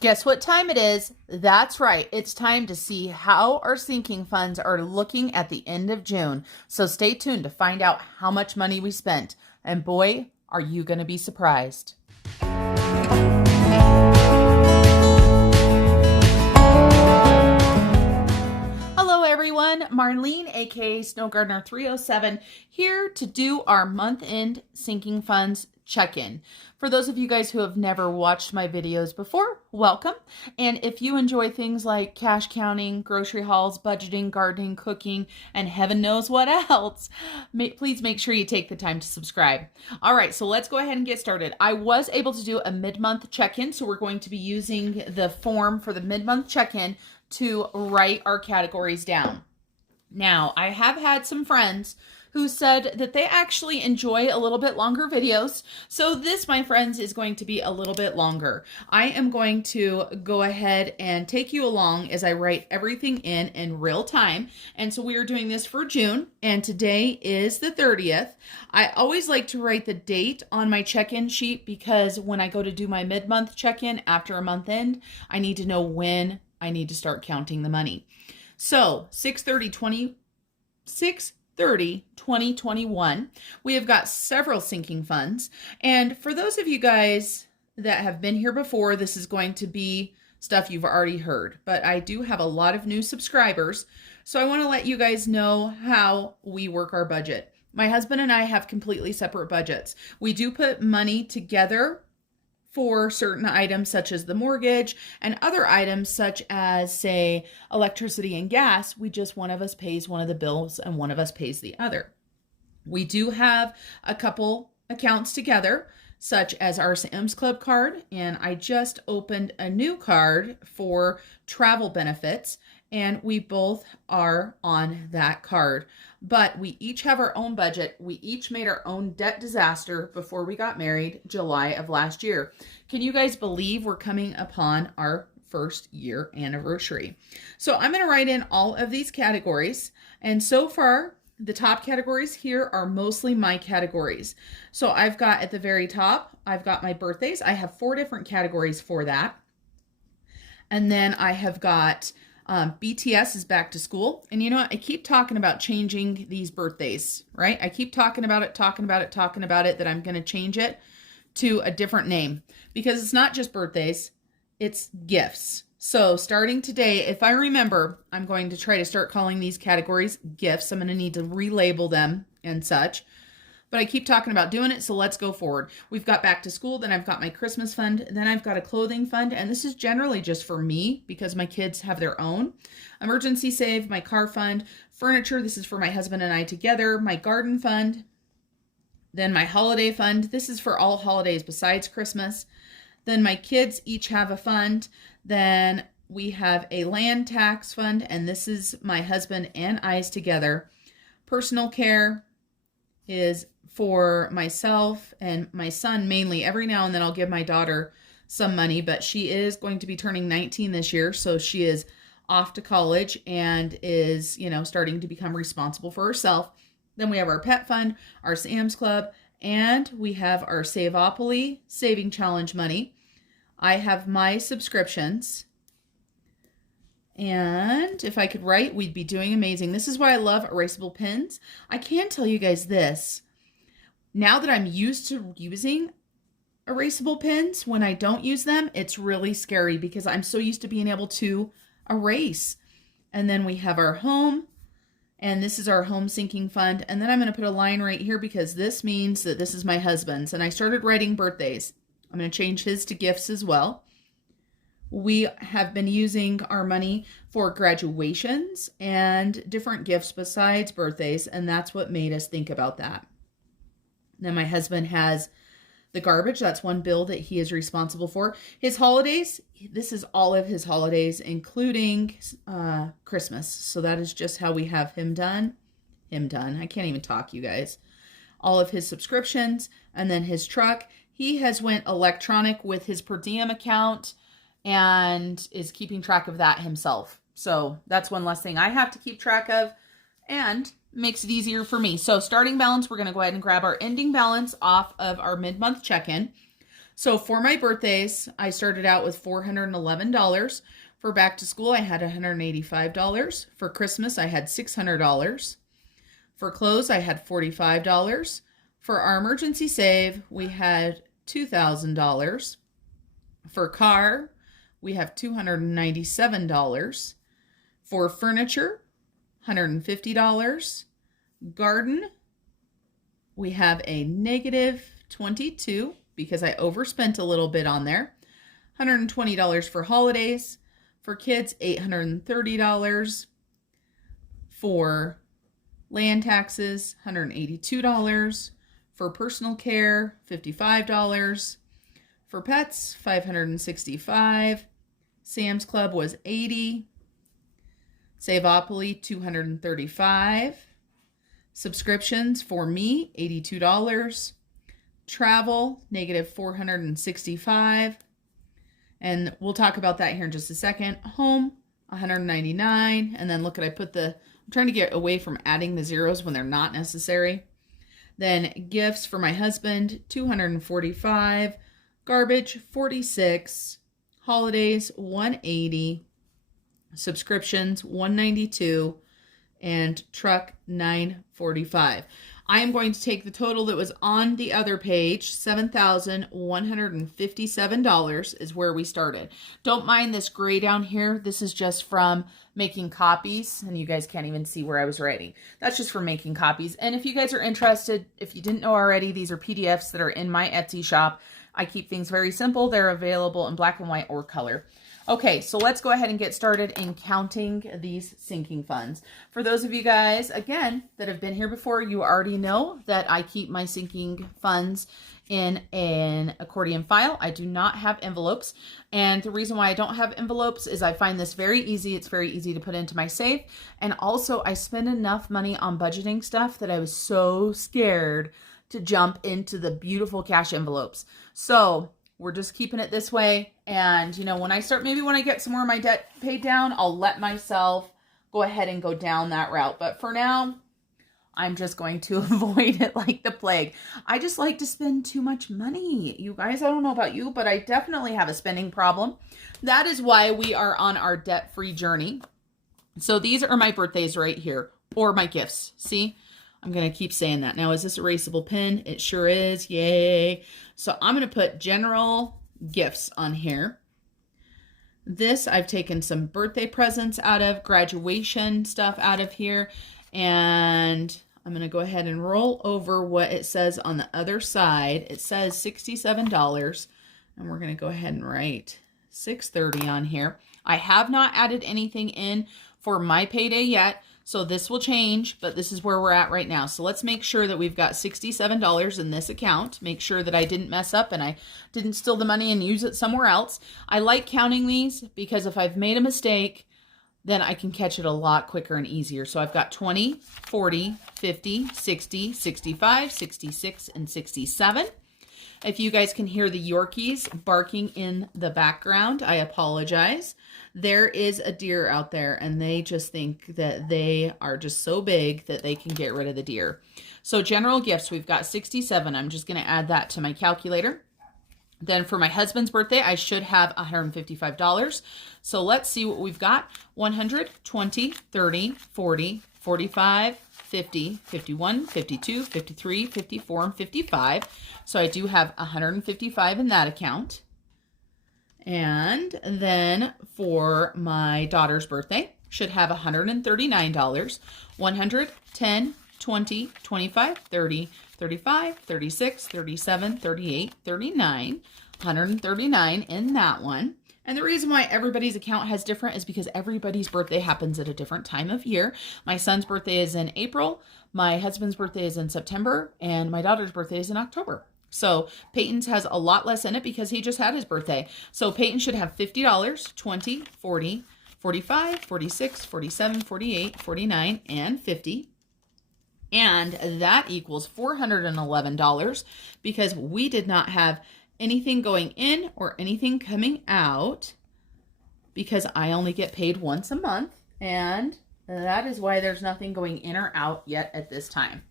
Guess what time it is? That's right. It's time to see how our sinking funds are looking at the end of June. So stay tuned to find out how much money we spent. And boy, are you going to be surprised. Hello everyone, Marlene aka Snow Gardener 307 here to do our month-end sinking funds check-in. For those of you guys who have never watched my videos before, welcome. And if you enjoy things like cash counting, grocery hauls, budgeting, gardening, cooking, and heaven knows what else, please make sure you take the time to subscribe. All right, so let's go ahead and get started. I was able to do a mid-month check-in, so we're going to be using the form for the mid-month check-in to write our categories down. Now, I have had some friends who said that they actually enjoy a little bit longer videos. So this, my friends, is going to be a little bit longer. I am going to go ahead and take you along as I write everything in real time. And so we are doing this for June, and today is the 30th. I always like to write the date on my check-in sheet because when I go to do my mid-month check-in after a month end, I need to know when I need to start counting the money. So 6/30/2021, we have got several sinking funds. And for those of you guys that have been here before, this is going to be stuff you've already heard. But I do have a lot of new subscribers, so I want to let you guys know how we work our budget. My husband and I have completely separate budgets. We do put money together for certain items such as the mortgage and other items such as, say, electricity and gas. One of us pays one of the bills and one of us pays the other. We do have a couple accounts together, such as our Sam's Club card, and I just opened a new card for travel benefits, and we both are on that card. But we each have our own budget. We each made our own debt disaster before we got married, July of last year. Can you guys believe we're coming upon our first year anniversary? So I'm going to write in all of these categories. And so far, the top categories here are mostly my categories. So I've got at the very top, I've got my birthdays. I have 4 different categories for that. And then I have got BTS is back to school. And you know what? I keep talking about changing these birthdays, right? I keep talking about it, that I'm going to change it to a different name because it's not just birthdays, it's gifts. So starting today, if I remember, I'm going to try to start calling these categories gifts. I'm going to need to relabel them and such. But I keep talking about doing it, so let's go forward. We've got back to school, then I've got my Christmas fund, then I've got a clothing fund, and this is generally just for me because my kids have their own. Emergency save, my car fund, furniture, this is for my husband and I together, my garden fund, then my holiday fund. This is for all holidays besides Christmas. Then my kids each have a fund. Then we have a land tax fund, and this is my husband and I's together. Personal care is for myself and my son mainly. Every now and then I'll give my daughter some money, but she is going to be turning 19 this year, so she is off to college and is, starting to become responsible for herself. Then we have our pet fund, our Sam's Club, and we have our Savopoly saving challenge money. I have my subscriptions. And if I could write, we'd be doing amazing. This is why I love erasable pens. I can tell you guys this. Now that I'm used to using erasable pens, when I don't use them, it's really scary because I'm so used to being able to erase. And then we have our home, and this is our home sinking fund. And then I'm going to put a line right here because this means that this is my husband's. And I started writing birthdays. I'm going to change his to gifts as well. We have been using our money for graduations and different gifts besides birthdays, and that's what made us think about that. Then my husband has the garbage. That's one bill that he is responsible for. His holidays, this is all of his holidays, including Christmas. So that is just how we have him done. I can't even talk, you guys. All of his subscriptions, and then his truck. He has went electronic with his per diem account and is keeping track of that himself. So that's one less thing I have to keep track of and makes it easier for me. So starting balance, we're going to go ahead and grab our ending balance off of our mid-month check-in. So for my birthdays, I started out with $411. For back to school, I had $185. For Christmas, I had $600. For clothes, I had $45. For our emergency save, we had $2,000. For car, we have $297. For furniture, $150. Garden, we have a negative $22 because I overspent a little bit on there. $120 for holidays. For kids, $830. For land taxes, $182. For personal care, $55. For pets, $565. Sam's Club was $80. Savopoly, $235. Subscriptions for me, $82. Travel, negative $465. And we'll talk about that here in just a second. Home, $199. And then look at, I'm trying to get away from adding the zeros when they're not necessary. Then gifts for my husband, $245. Garbage, $46. Holidays, $180. Subscriptions, $192. And truck, $945. I am going to take the total that was on the other page, $7,157 is where we started. Don't mind this gray down here. This is just from making copies, and you guys can't even see where I was writing. That's just for making copies. And if you guys are interested, if you didn't know already, these are PDFs that are in my Etsy shop. I keep things very simple. They're available in black and white or color. Okay, so let's go ahead and get started in counting these sinking funds. For those of you guys, again, that have been here before, you already know that I keep my sinking funds in an accordion file. I do not have envelopes. And the reason why I don't have envelopes is I find this very easy. It's very easy to put into my safe. And also I spend enough money on budgeting stuff that I was so scared to jump into the beautiful cash envelopes. So we're just keeping it this way. And, you know, when I get some more of my debt paid down, I'll let myself go ahead and go down that route. But for now, I'm just going to avoid it like the plague. I just like to spend too much money. You guys, I don't know about you, but I definitely have a spending problem. That is why we are on our debt-free journey. So these are my birthdays right here, or my gifts. See? I'm going to keep saying that. Now, is this erasable pen? It sure is. Yay. So I'm going to put general gifts on here. This, I've taken some birthday presents out of, graduation stuff out of here. And I'm going to go ahead and roll over what it says on the other side. It says $67. And we're going to go ahead and write $630 on here. I have not added anything in for my payday yet. So this will change, but this is where we're at right now. So let's make sure that we've got $67 in this account. Make sure that I didn't mess up and I didn't steal the money and use it somewhere else. I like counting these because if I've made a mistake, then I can catch it a lot quicker and easier. So I've got 20, 40, 50, 60, 65, 66, and 67. If you guys can hear the Yorkies barking in the background, I apologize. There is a deer out there and they just think that they are just so big that they can get rid of the deer. So general gifts, we've got 67. I'm just going to add that to my calculator. Then for my husband's birthday, I should have $155. So let's see what we've got. 100, 20, 30, 40, 45, 50, 51, 52, 53, 54, and 55. So I do have 155 in that account. And then for my daughter's birthday, should have $139. 100, 10, 20, 25, 30, 35, 36, 37, 38, 39, 139 in that one. And the reason why everybody's account has different is because everybody's birthday happens at a different time of year. My son's birthday is in April, my husband's birthday is in September, and my daughter's birthday is in October. So Peyton's has a lot less in it because he just had his birthday. So Peyton should have $50, 20, 40, 45, 46, 47, 48, 49, and 50. And that equals $411 because we did not have anything going in or anything coming out because I only get paid once a month. And that is why there's nothing going in or out yet at this time.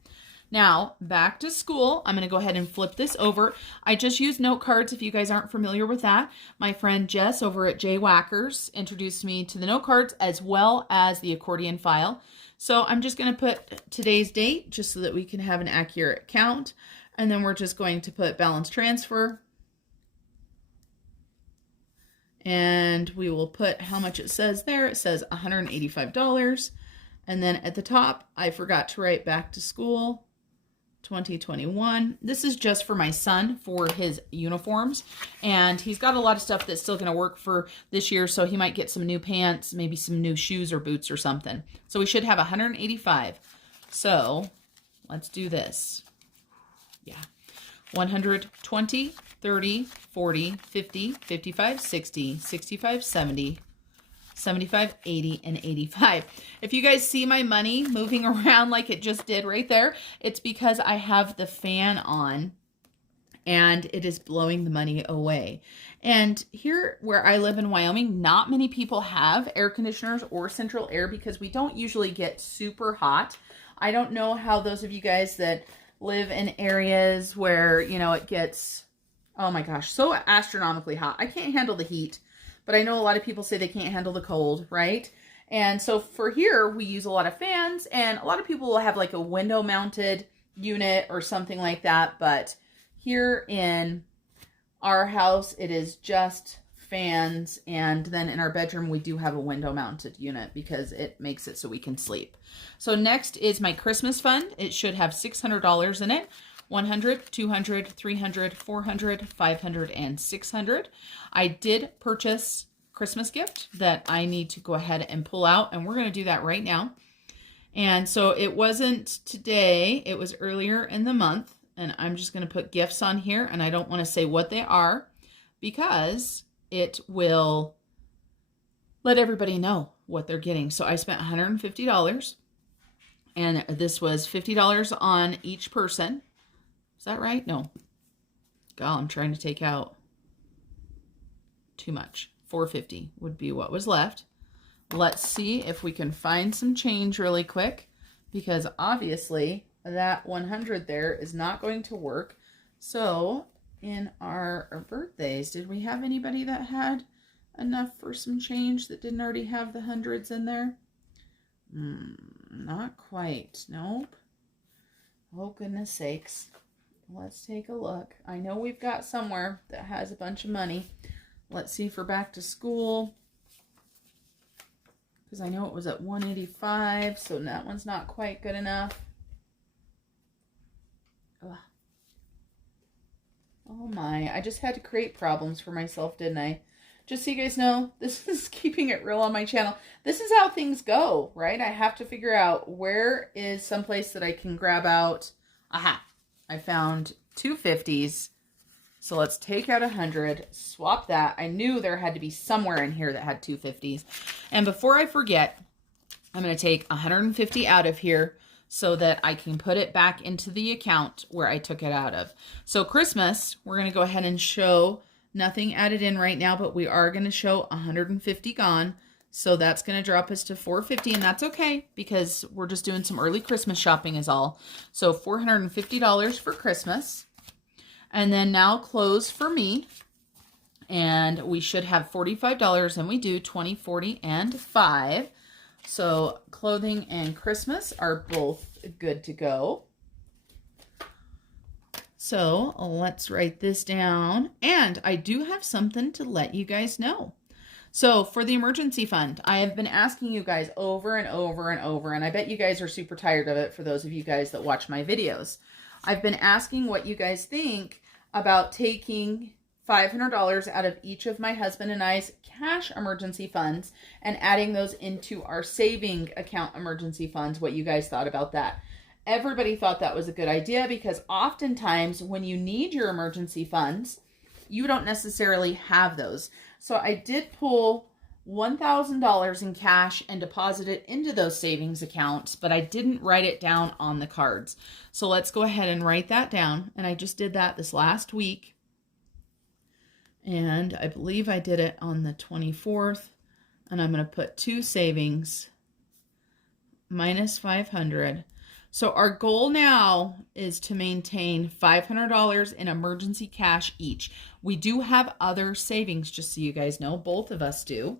Now, back to school. I'm going to go ahead and flip this over. I just used note cards if you guys aren't familiar with that. My friend Jess over at J Whackers introduced me to the note cards as well as the accordion file. So I'm just going to put today's date just so that we can have an accurate count. And then we're just going to put balance transfer. And we will put how much it says there. It says $185. And then at the top, I forgot to write back to school 2021. This is just for my son for his uniforms. And he's got a lot of stuff that's still going to work for this year. So he might get some new pants, maybe some new shoes or boots or something. So we should have 185. So let's do this. Yeah. 120, 30, 40, 50, 55, 60, 65, 70, 75, 80, and 85. If you guys see my money moving around like it just did right there, it's because I have the fan on and it is blowing the money away. And here where I live in Wyoming, not many people have air conditioners or central air because we don't usually get super hot. I don't know how those of you guys that live in areas where, you know, it gets, oh my gosh, so astronomically hot. I can't handle the heat. But I know a lot of people say they can't handle the cold, right? And so for here, we use a lot of fans, and a lot of people will have like a window mounted unit or something like that. But here in our house, it is just fans. And then in our bedroom, we do have a window mounted unit because it makes it so we can sleep. So next is my Christmas fund. It should have $600 in it. 100, 200, 300, 400, 500, and 600. I did purchase Christmas gift that I need to go ahead and pull out, and we're going to do that right now. And so it wasn't today, it was earlier in the month, and I'm just going to put gifts on here, and I don't want to say what they are because it will let everybody know what they're getting. So I spent $150, and this was $50 on each person. Is that right? No. God, I'm trying to take out too much. $450 would be what was left. Let's see if we can find some change really quick because obviously that 100 there is not going to work. So in our birthdays, did we have anybody that had enough for some change that didn't already have the hundreds in there? Not quite. Nope. Oh, goodness sakes. Let's take a look. I know we've got somewhere that has a bunch of money. Let's see for back to school. Because I know it was at 185, so that one's not quite good enough. Ugh. Oh my, I just had to create problems for myself, didn't I? Just so you guys know, this is keeping it real on my channel. This is how things go, right? I have to figure out where is someplace that I can grab out. Aha. I found two 50s. So let's take out 100, swap that. I knew there had to be somewhere in here that had two 50s. And before I forget, I'm going to take 150 out of here so that I can put it back into the account where I took it out of. So Christmas, we're going to go ahead and show nothing added in right now, but we are going to show 150 gone. So that's going to drop us to $450, and that's okay because we're just doing some early Christmas shopping is all. So $450 for Christmas. And then now clothes for me. And we should have $45, and we do 20, 40, and 5. So clothing and Christmas are both good to go. So let's write this down. And I do have something to let you guys know. So for the emergency fund, I have been asking you guys over and over and over, and I bet you guys are super tired of it for those of you guys that watch my videos. I've been asking what you guys think about taking $500 out of each of my husband and I's cash emergency funds and adding those into our saving account emergency funds, what you guys thought about that. Everybody thought that was a good idea because oftentimes when you need your emergency funds, you don't necessarily have those. So I did pull $1,000 in cash and deposit it into those savings accounts, but I didn't write it down on the cards. So let's go ahead and write that down. And I just did that this last week. And I believe I did it on the 24th. And I'm going to put two savings minus 500. So our goal now is to maintain $500 in emergency cash each. We do have other savings, just so you guys know, both of us do.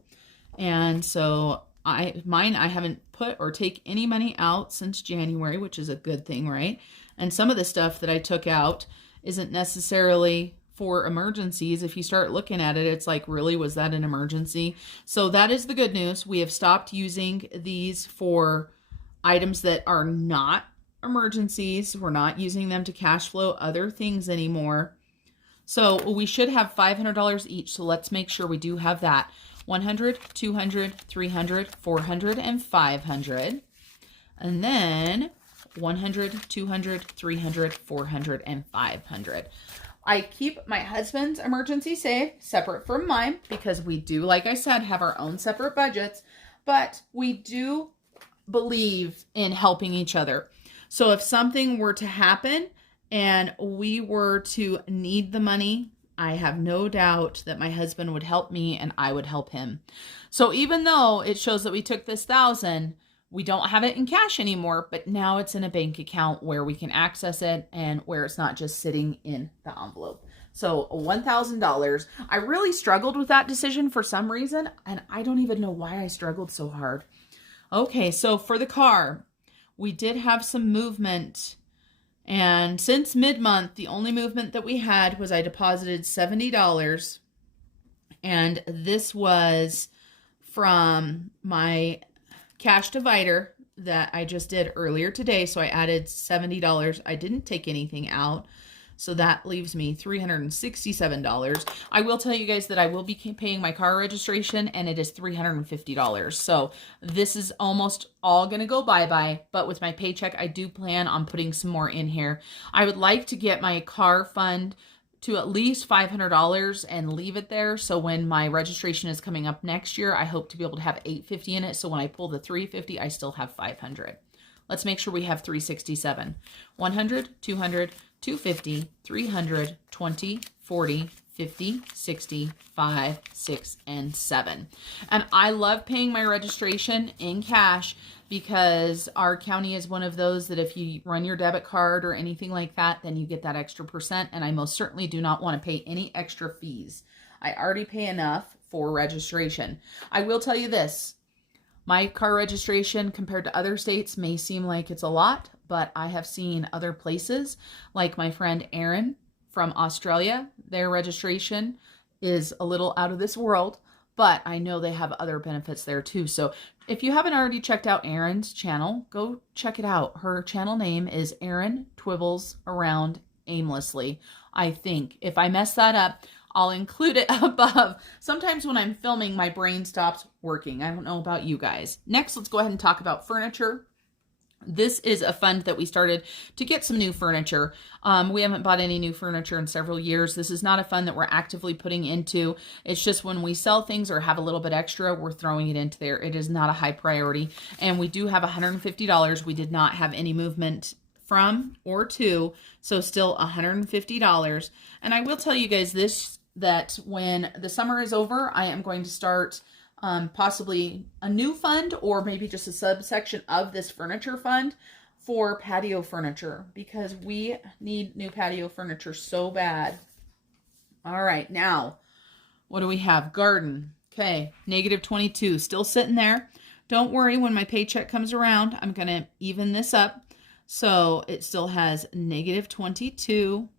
And so I haven't put or take any money out since January, which is a good thing, right? And some of the stuff that I took out isn't necessarily for emergencies. If you start looking at it, it's like, really, was that an emergency? So that is the good news. We have stopped using these for items that are not emergencies. We're not using them to cash flow other things anymore. So we should have $500 each. So let's make sure we do have that. 100, 200, 300, 400, and 500. And then 100, 200, 300, 400, and 500. I keep my husband's emergency save separate from mine because we do, like I said, have our own separate budgets, but we do believe in helping each other. So if something were to happen and we were to need the money, I have no doubt that my husband would help me and I would help him. So even though it shows that we took this $1,000, we don't have it in cash anymore, but now it's in a bank account where we can access it and where it's not just sitting in the envelope. So $1,000. I really struggled with that decision for some reason, and I don't even know why I struggled so hard. Okay, so for the car, we did have some movement. And since mid-month, the only movement that we had was I deposited $70. And this was from my cash divider that I just did earlier today. So I added $70. I didn't take anything out. So that leaves me $367. I will tell you guys that I will be paying my car registration, and it is $350. So this is almost all going to go bye-bye. But with my paycheck, I do plan on putting some more in here. I would like to get my car fund to at least $500 and leave it there. So when my registration is coming up next year, I hope to be able to have $850 in it. So when I pull the $350, I still have $500. Let's make sure we have $367. 100, 200, 250, 300, 20, 40, 50, 60, 5, 6, and 7. And I love paying my registration in cash because our county is one of those that if you run your debit card or anything like that, then you get that extra percent. And I most certainly do not want to pay any extra fees. I already pay enough for registration. I will tell you this. My car registration compared to other states may seem like it's a lot, but I have seen other places like my friend Erin from Australia. Their registration is a little out of this world, but I know they have other benefits there too. So if you haven't already checked out Erin's channel, go check it out. Her channel name is Erin Twibbles Around Aimlessly. I think if I mess that up, I'll include it above. Sometimes when I'm filming, my brain stops working. I don't know about you guys. Next, let's go ahead and talk about furniture. This is a fund that we started to get some new furniture. We haven't bought any new furniture in several years. This is not a fund that we're actively putting into. It's just when we sell things or have a little bit extra, we're throwing it into there. It is not a high priority. And we do have $150. We did not have any movement from or to, so still $150. And I will tell you guys this, that when the summer is over, I am going to start possibly a new fund or maybe just a subsection of this furniture fund for patio furniture because we need new patio furniture so bad. All right, now, what do we have? Garden. Okay, -22, still sitting there. Don't worry, when my paycheck comes around, I'm going to even this up. So it still has -22.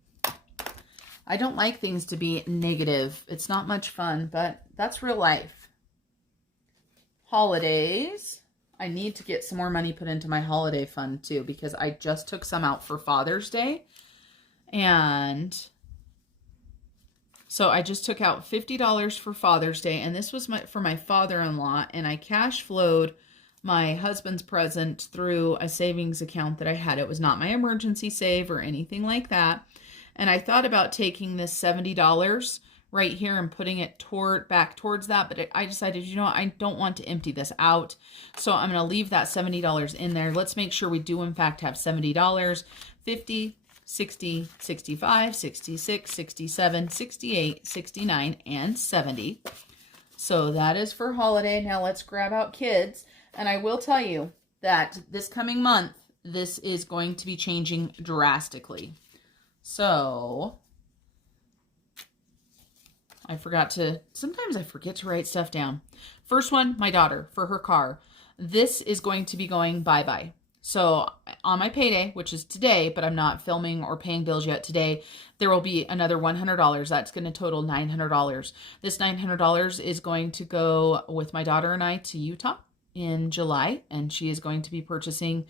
I don't like things to be negative. It's not much fun, but that's real life. Holidays. I need to get some more money put into my holiday fund too because I just took some out for Father's Day. And so I just took out $50 for Father's Day. And this was for my father-in-law. And I cash flowed my husband's present through a savings account that I had. It was not my emergency save or anything like that. And I thought about taking this $70 right here and putting it back towards that, but I decided, you know, I don't want to empty this out. So I'm going to leave that $70 in there. Let's make sure we do in fact have $70. 50, 60, 65, 66, 67, 68, 69, and 70. So that is for holiday. Now let's grab out kids. And I will tell you that this coming month, this is going to be changing drastically. So sometimes I forget to write stuff down. First one, my daughter, for her car. This is going to be going bye-bye. So on my payday, which is today, but I'm not filming or paying bills yet today, there will be another $100. That's going to total $900. This $900 is going to go with my daughter and I to Utah in July, and she is going to be purchasing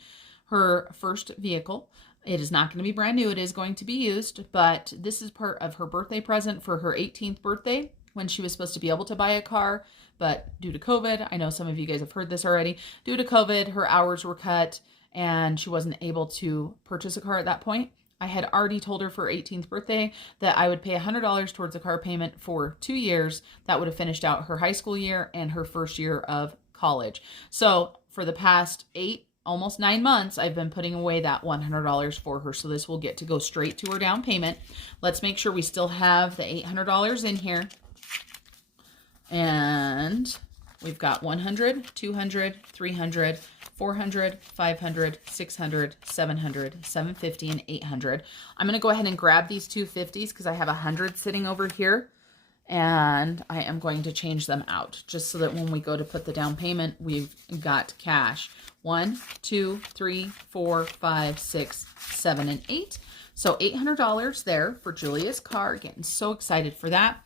her first vehicle. It is not going to be brand new. It is going to be used, but this is part of her birthday present for her 18th birthday, when she was supposed to be able to buy a car, but due to COVID, I know some of you guys have heard this already, due to COVID, her hours were cut and she wasn't able to purchase a car at that point. I had already told her for her 18th birthday that I would pay $100 towards a car payment for 2 years. That would have finished out her high school year and her first year of college. So for the past almost 9 months, I've been putting away that $100 for her. So this will get to go straight to her down payment. Let's make sure we still have the $800 in here. And we've got 100, 200, 300, 400, 500, 600, 700, 750, and 800. I'm going to go ahead and grab these 250s because I have 100 sitting over here. And I am going to change them out just so that when we go to put the down payment, we've got cash. 1, 2, 3, 4, 5, 6, 7, and 8. So $800 there for Julia's car. Getting so excited for that.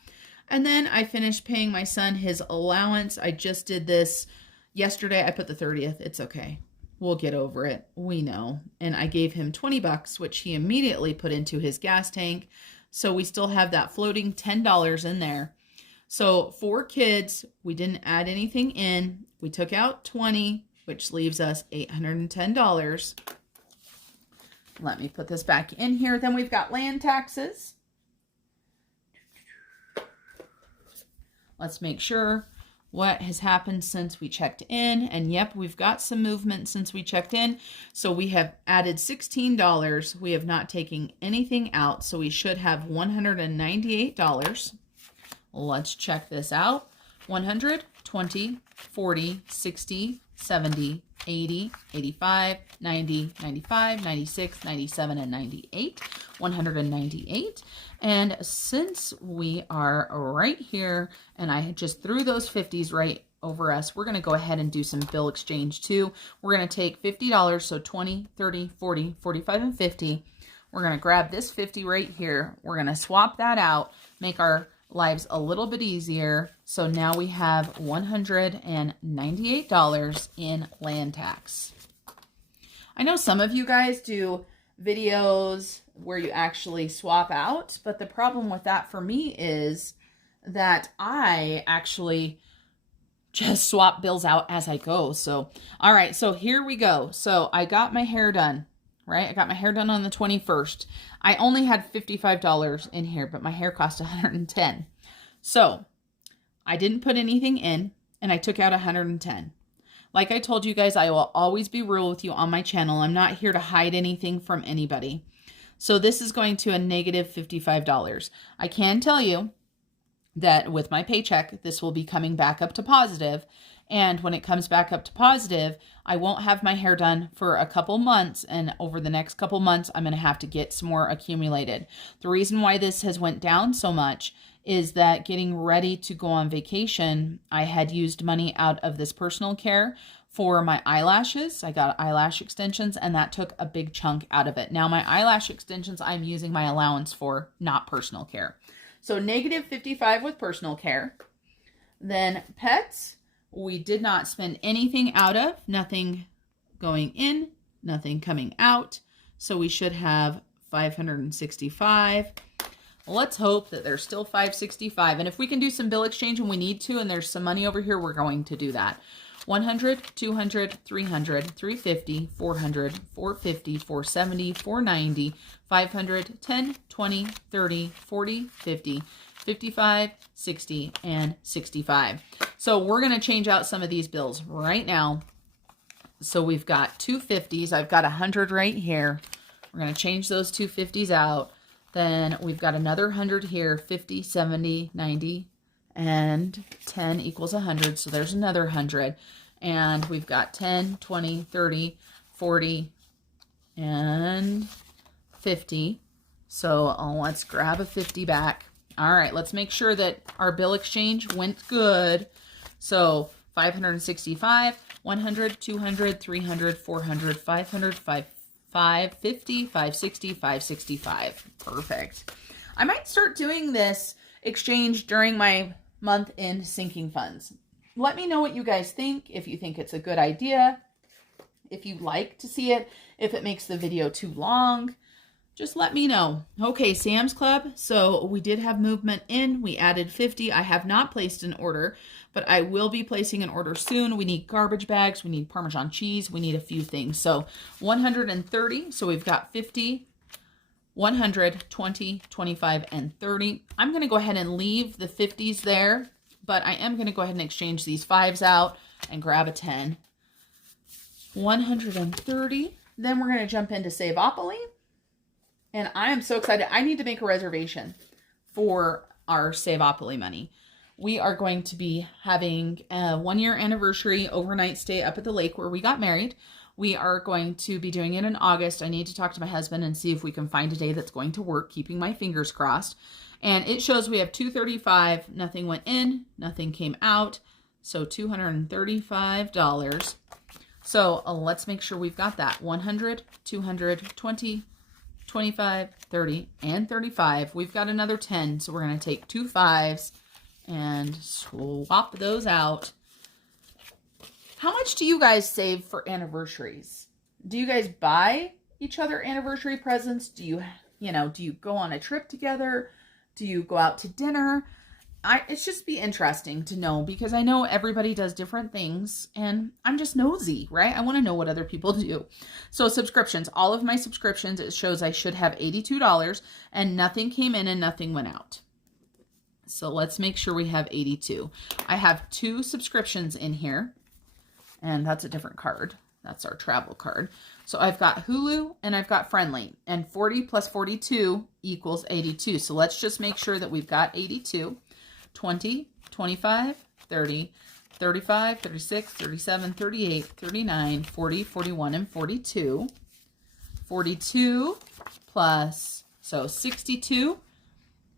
And then I finished paying my son his allowance. I just did this yesterday. I put the 30th. It's okay. We'll get over it. We know. And I gave him $20, which he immediately put into his gas tank. So we still have that floating $10 in there. So 4 kids, we didn't add anything in. We took out 20, which leaves us $810. Let me put this back in here. Then we've got land taxes. Let's make sure what has happened since we checked in. And yep, we've got some movement since we checked in. So we have added $16. We have not taken anything out. So we should have $198. Let's check this out. 100, 20, 40, 60, 70, 80, 85, 90, 95, 96, 97, and 98. 198. And since we are right here, and I just threw those 50s right over us, we're going to go ahead and do some bill exchange too. We're going to take $50, so 20, 30, 40, 45, and 50. We're going to grab this 50 right here. We're going to swap that out, make our lives a little bit easier. So now we have $198 in land tax. I know some of you guys do videos where you actually swap out, but the problem with that for me is that I actually just swap bills out as I go. So, all right, so here we go. So I got my hair done, right? I got my hair done on the 21st. I only had $55 in here, but my hair cost $110. So I didn't put anything in, and I took out $110. Like I told you guys, I will always be real with you on my channel. I'm not here to hide anything from anybody. So this is going to a negative $55. I can tell you that with my paycheck, this will be coming back up to positive. And when it comes back up to positive, I won't have my hair done for a couple months. And over the next couple months, I'm going to have to get some more accumulated. The reason why this has went down so much is that getting ready to go on vacation, I had used money out of this personal care for my eyelashes. I got eyelash extensions, and that took a big chunk out of it. Now my eyelash extensions, I'm using my allowance for, not personal care. So negative 55 with personal care. Then pets, we did not spend anything out of, nothing going in, nothing coming out. So we should have 565. Let's hope that there's still 565. And if we can do some bill exchange and we need to, and there's some money over here, we're going to do that. 100, 200, 300, 350, 400, 450, 470, 490, 500, 10, 20, 30, 40, 50, 55, 60, and 65. So we're going to change out some of these bills right now. So we've got 250s. I've got 100 right here. We're going to change those 250s out. Then we've got another 100 here, 50, 70, 90, and 10 equals 100. So there's another 100. And we've got 10, 20, 30, 40, and 50. So let's grab a 50 back. All right, let's make sure that our bill exchange went good. So 565, 100, 200, 300, 400, 500, 550, 560, 565. Perfect. I might start doing this exchange during my month end sinking funds. Let me know what you guys think, if you think it's a good idea, if you'd like to see it, if it makes the video too long. Just let me know. Okay, Sam's Club. So we did have movement in. We added 50. I have not placed an order, but I will be placing an order soon. We need garbage bags. We need Parmesan cheese. We need a few things. So 130. So we've got 50, 100, 20, 25, and 30. I'm going to go ahead and leave the 50s there, but I am going to go ahead and exchange these 5s out and grab a 10. 130. Then we're going to jump into Savopoly. And I am so excited. I need to make a reservation for our Savopoly money. We are going to be having a 1-year anniversary overnight stay up at the lake where we got married. We are going to be doing it in August. I need to talk to my husband and see if we can find a day that's going to work, keeping my fingers crossed. And it shows we have $235. Nothing went in, nothing came out. So $235. So let's make sure we've got that. 100, 200, 20, 25, 30, and 35. We've got another 10, so we're going to take 2 5s and swap those out. How much do you guys save for anniversaries? Do you guys buy each other anniversary presents? Do you go on a trip together? Do you go out to dinner? It's just be interesting to know, because I know everybody does different things and I'm just nosy, right? I want to know what other people do. So subscriptions, all of my subscriptions, it shows I should have $82 and nothing came in and nothing went out. So let's make sure we have 82. I have 2 subscriptions in here and that's a different card. That's our travel card. So I've got Hulu and I've got Friendly, and 40 plus 42 equals 82. So let's just make sure that we've got 82. 20, 25, 30, 35, 36, 37, 38, 39, 40, 41, and 42. 42 plus, so 62,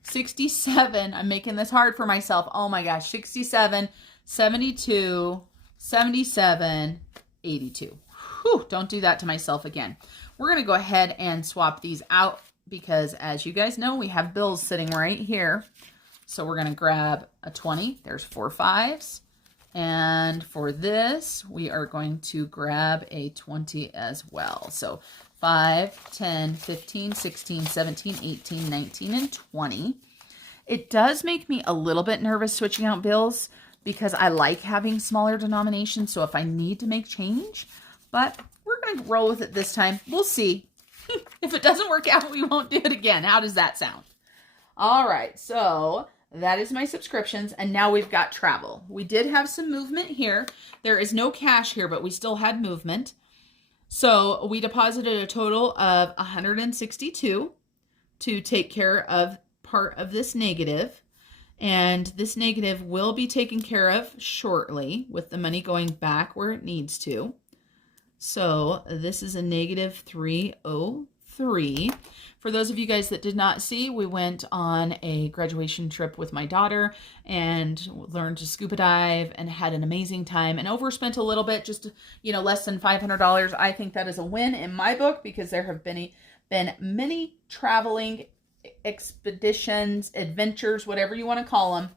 67. I'm making this hard for myself. Oh my gosh, 67, 72, 77, 82. Whew, don't do that to myself again. We're going to go ahead and swap these out because, as you guys know, we have bills sitting right here. So we're going to grab a 20. There's 4 5s. And for this, we are going to grab a 20 as well. So 5, 10, 15, 16, 17, 18, 19, and 20. It does make me a little bit nervous switching out bills because I like having smaller denominations. So if I need to make change, but we're going to roll with it this time. We'll see. If it doesn't work out, we won't do it again. How does that sound? All right. So that is my subscriptions. And now we've got travel. We did have some movement here. There is no cash here, but we still had movement. So we deposited a total of 162 to take care of part of this negative. And this negative will be taken care of shortly with the money going back where it needs to. So this is a negative 303. For those of you guys that did not see, we went on a graduation trip with my daughter and learned to scuba dive and had an amazing time and overspent a little bit, just, less than $500. I think that is a win in my book because there have been many traveling expeditions, adventures, whatever you want to call them,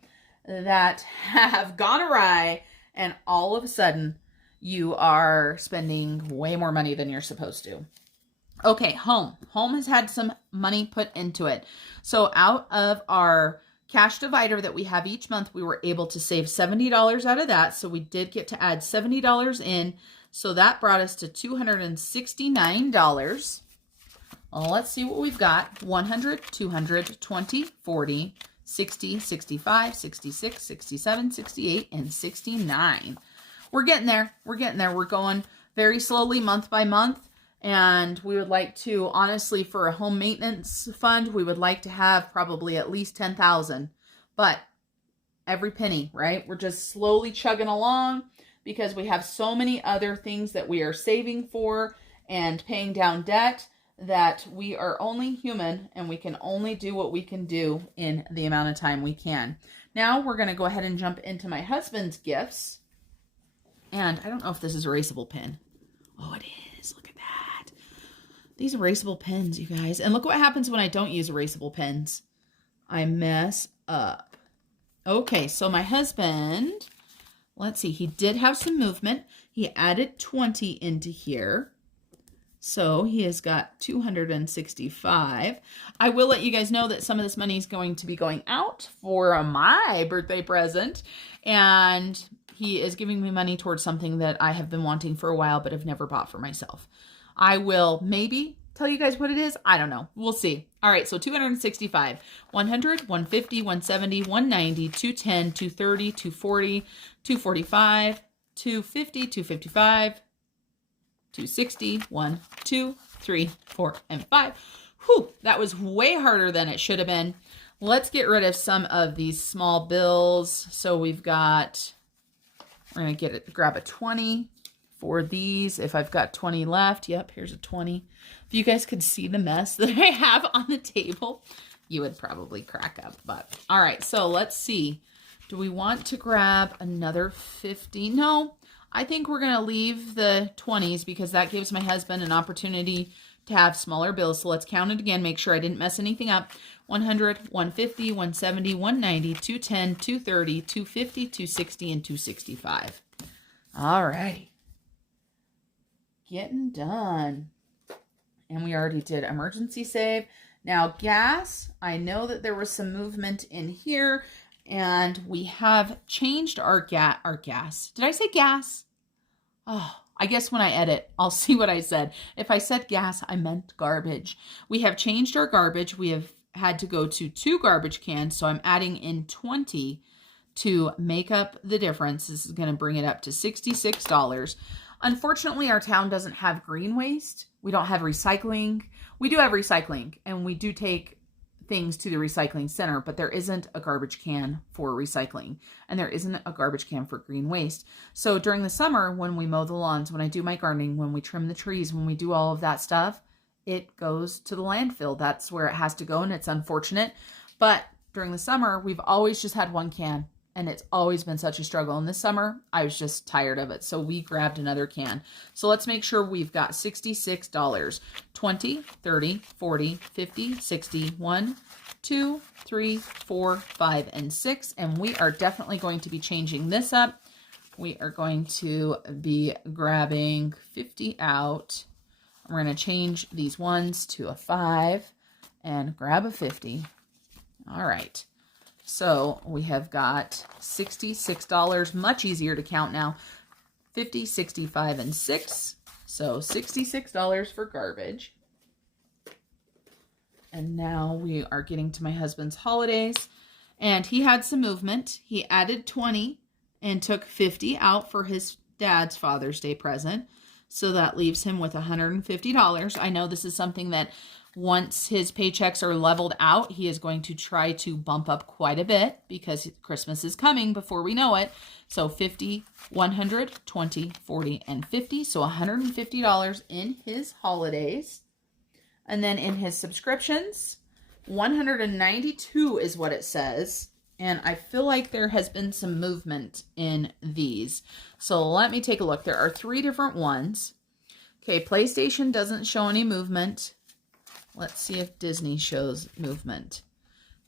that have gone awry, and all of a sudden you are spending way more money than you're supposed to. Okay, home. Home has had some money put into it. So out of our cash divider that we have each month, we were able to save $70 out of that. So we did get to add $70 in. So that brought us to $269. Well, let's see what we've got. 100, 200, 20, 40, 60, 65, 66, 67, 68, and 69. We're getting there. We're getting there. We're going very slowly month by month. And we would like to, honestly, for a home maintenance fund, we would like to have probably at least 10,000. But every penny, right? We're just slowly chugging along because we have so many other things that we are saving for. and paying down debt, that we are only human and we can only do what we can do in the amount of time we can. Now we're going to go ahead and jump into my husband's gifts. And I don't know if this is a erasable pen. Oh, it is. Look at that. These erasable pens, you guys. And look what happens when I don't use erasable pens. I mess up. Okay, so my husband, let's see, he did have some movement. He added 20 into here. So he has got 265. I will let you guys know that some of this money is going to be going out for my birthday present. And he is giving me money towards something that I have been wanting for a while, but have never bought for myself. I will maybe tell you guys what it is. I don't know. We'll see. All right. So 265, 100, 150, 170, 190, 210, 230, 240, 245, 250, 255, 260, 1, 2, 3, 4, and 5. Whew, that was way harder than it should have been. Let's get rid of some of these small bills. So we've got, we're going to grab a 20 for these. If I've got 20 left, yep, here's a 20. If you guys could see the mess that I have on the table, you would probably crack up. But all right, so let's see. Do we want to grab another 50? No. I think we're going to leave the 20s because that gives my husband an opportunity to have smaller bills. So let's count it again. Make sure I didn't mess anything up. 100, 150, 170, 190, 210, 230, 250, 260, and 265. All righty. Getting done. And we already did emergency save. Now gas, I know that there was some movement in here. And we have changed our gas. Did I say gas? Oh, I guess when I edit, I'll see what I said. If I said gas, I meant garbage. We have changed our garbage. We have had to go to 2 garbage cans. So I'm adding in 20 to make up the difference. This is going to bring it up to $66. Unfortunately, our town doesn't have green waste. We don't have recycling. We do have recycling, and we do take things to the recycling center, but there isn't a garbage can for recycling, and there isn't a garbage can for green waste. So during the summer, when we mow the lawns, when I do my gardening, when we trim the trees, when we do all of that stuff, it goes to the landfill. That's where it has to go, and it's unfortunate. But during the summer, we've always just had 1 can, and it's always been such a struggle. And this summer, I was just tired of it, so we grabbed another can. So let's make sure we've got $66. 20, 30, 40, 50, 60, 1, 2, 3, 4, 5, and 6. And we are definitely going to be changing this up. We are going to be grabbing 50 out. We're going to change these ones to a 5 and grab a 50. All right. So we have got $66, much easier to count now. 50, 65, and 6. So $66 for garbage. And now we are getting to my husband's holidays. And he had some movement. He added 20 and took 50 out for his dad's Father's Day present. So that leaves him with $150. I know this is something that once his paychecks are leveled out, he is going to try to bump up quite a bit because Christmas is coming before we know it. So 50, 100, 20, 40, and 50. So $150 in his holidays. And then in his subscriptions, 192 is what it says. And I feel like there has been some movement in these. So let me take a look. There are 3 different ones. Okay, PlayStation doesn't show any movement. Let's see if Disney shows movement.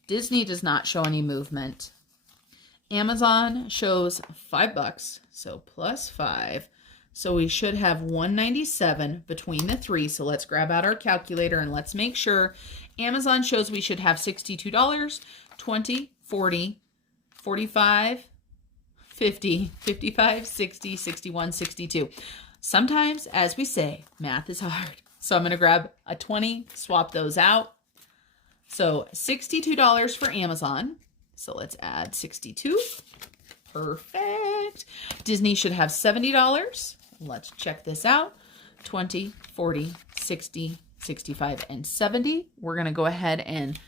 Disney does not show any movement. Amazon shows $5, so plus 5. So we should have 197 between the 3. So let's grab out our calculator and let's make sure. Amazon shows we should have $62, 20, 40, 45, 50, 55, 60, 61, 62. Sometimes, as we say, math is hard. So I'm going to grab a 20, swap those out. So $62 for Amazon. So let's add 62. Perfect. Disney should have $70. Let's check this out. 20, 40, 60, 65, and 70. We're going to go ahead and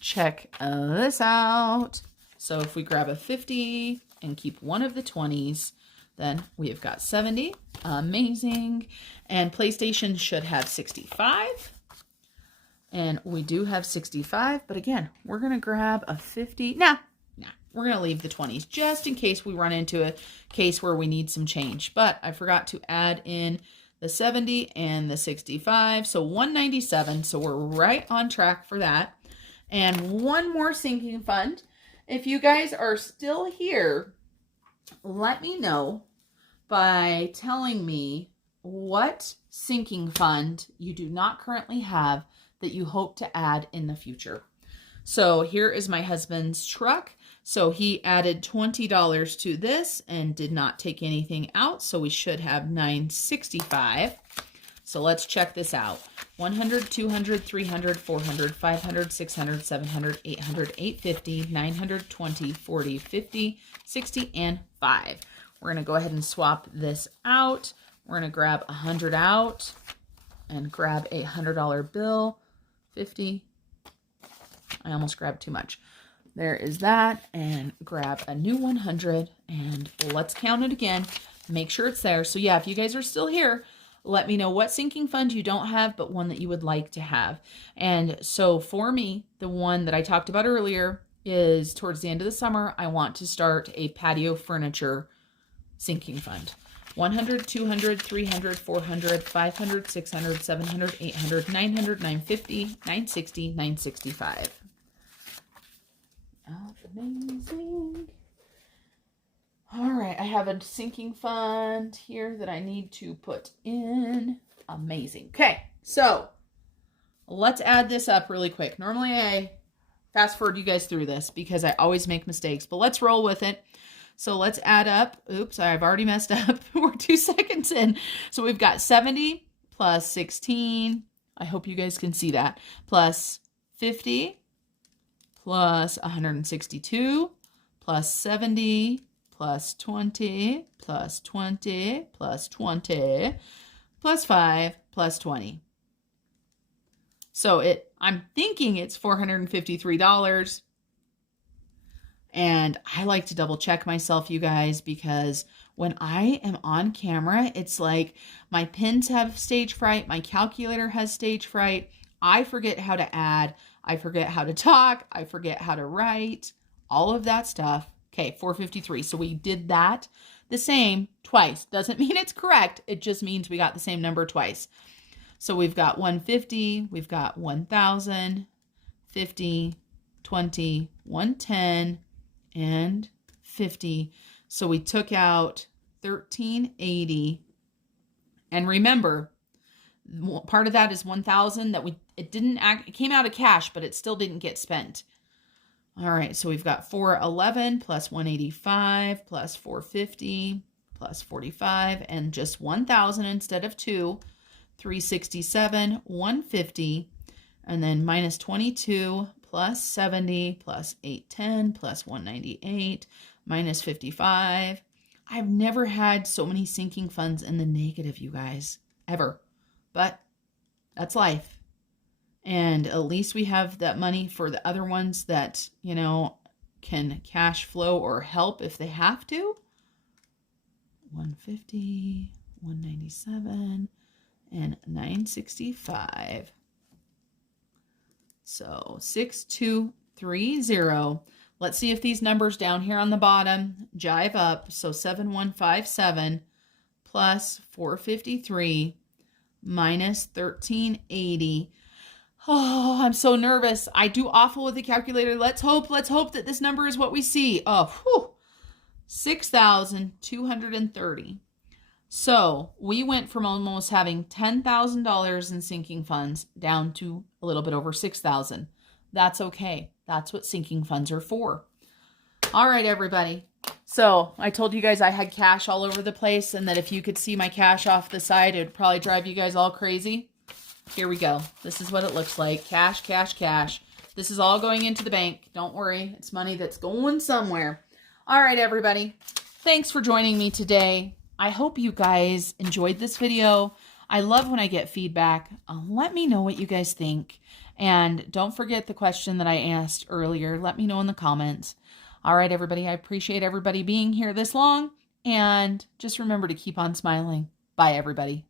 check this out. So if we grab a 50 and keep one of the 20s, Then we've got 70. Amazing. And PlayStation should have 65. And we do have 65. But again, we're going to grab a 50. Nah, we're going to leave the 20s just in case we run into a case where we need some change. But I forgot to add in the 70 and the 65. So 197. So we're right on track for that. And one more sinking fund. If you guys are still here, let me know by telling me what sinking fund you do not currently have that you hope to add in the future. So here is my husband's truck. So he added $20 to this and did not take anything out. So we should have $965. So let's check this out. 100, 200, 300, 400, 500, 600, 700, 800, 850, 920, 40, 50, 60, and 5. We're going to go ahead and swap this out. We're going to grab 100 out and grab a $100 bill. 50. I almost grabbed too much. There is that. And grab a new 100 and let's count it again. Make sure it's there. So yeah, if you guys are still here, let me know what sinking fund you don't have, but one that you would like to have. And so for me, the one that I talked about earlier is towards the end of the summer, I want to start a patio furniture sinking fund. 100, 200, 300, 400, 500, 600, 700, 800, 900, 950, 960, 965. Amazing. All right, I have a sinking fund here that I need to put in. Amazing. Okay, so let's add this up really quick. Normally I fast forward you guys through this because I always make mistakes, but let's roll with it. So let's add up. Oops, I've already messed up. We're 2 seconds in. So we've got 70 plus 16. I hope you guys can see that. Plus 50 plus 162 plus 70 plus 20 plus 20 plus 20 plus 5 plus 20. So I'm thinking it's $453. And I like to double check myself, you guys, because when I am on camera, it's like my pins have stage fright. My calculator has stage fright. I forget how to add. I forget how to talk. I forget how to write. All of that stuff. Okay, 453. So we did that the same twice. Doesn't mean it's correct. It just means we got the same number twice. So we've got 150. We've got 1,000, 50, 20, 110, and 50. So we took out 1,380. And remember, part of that is 1,000 that it came out of cash, but it still didn't get spent. All right, so we've got 411 plus 185 plus 450 plus 45 and just 1,000 instead of 2, 367, 150, and then minus 22 plus 70 plus 810 plus 198 minus 55. I've never had so many sinking funds in the negative, you guys, ever. But that's life. And at least we have that money for the other ones that, can cash flow or help if they have to. 150, 197, and 965. So 6230. Let's see if these numbers down here on the bottom jive up. So 7157 plus 453 minus 1380. Oh, I'm so nervous. I do awful with the calculator. Let's hope that this number is what we see. Oh, 6,230. So we went from almost having $10,000 in sinking funds down to a little bit over 6,000. That's okay. That's what sinking funds are for. All right, everybody. So I told you guys I had cash all over the place and that if you could see my cash off the side, it would probably drive you guys all crazy. Here we go. This is what it looks like. Cash, cash, cash. This is all going into the bank. Don't worry. It's money that's going somewhere. All right, everybody. Thanks for joining me today. I hope you guys enjoyed this video. I love when I get feedback. Let me know what you guys think. And don't forget the question that I asked earlier. Let me know in the comments. All right, everybody. I appreciate everybody being here this long. And just remember to keep on smiling. Bye, everybody.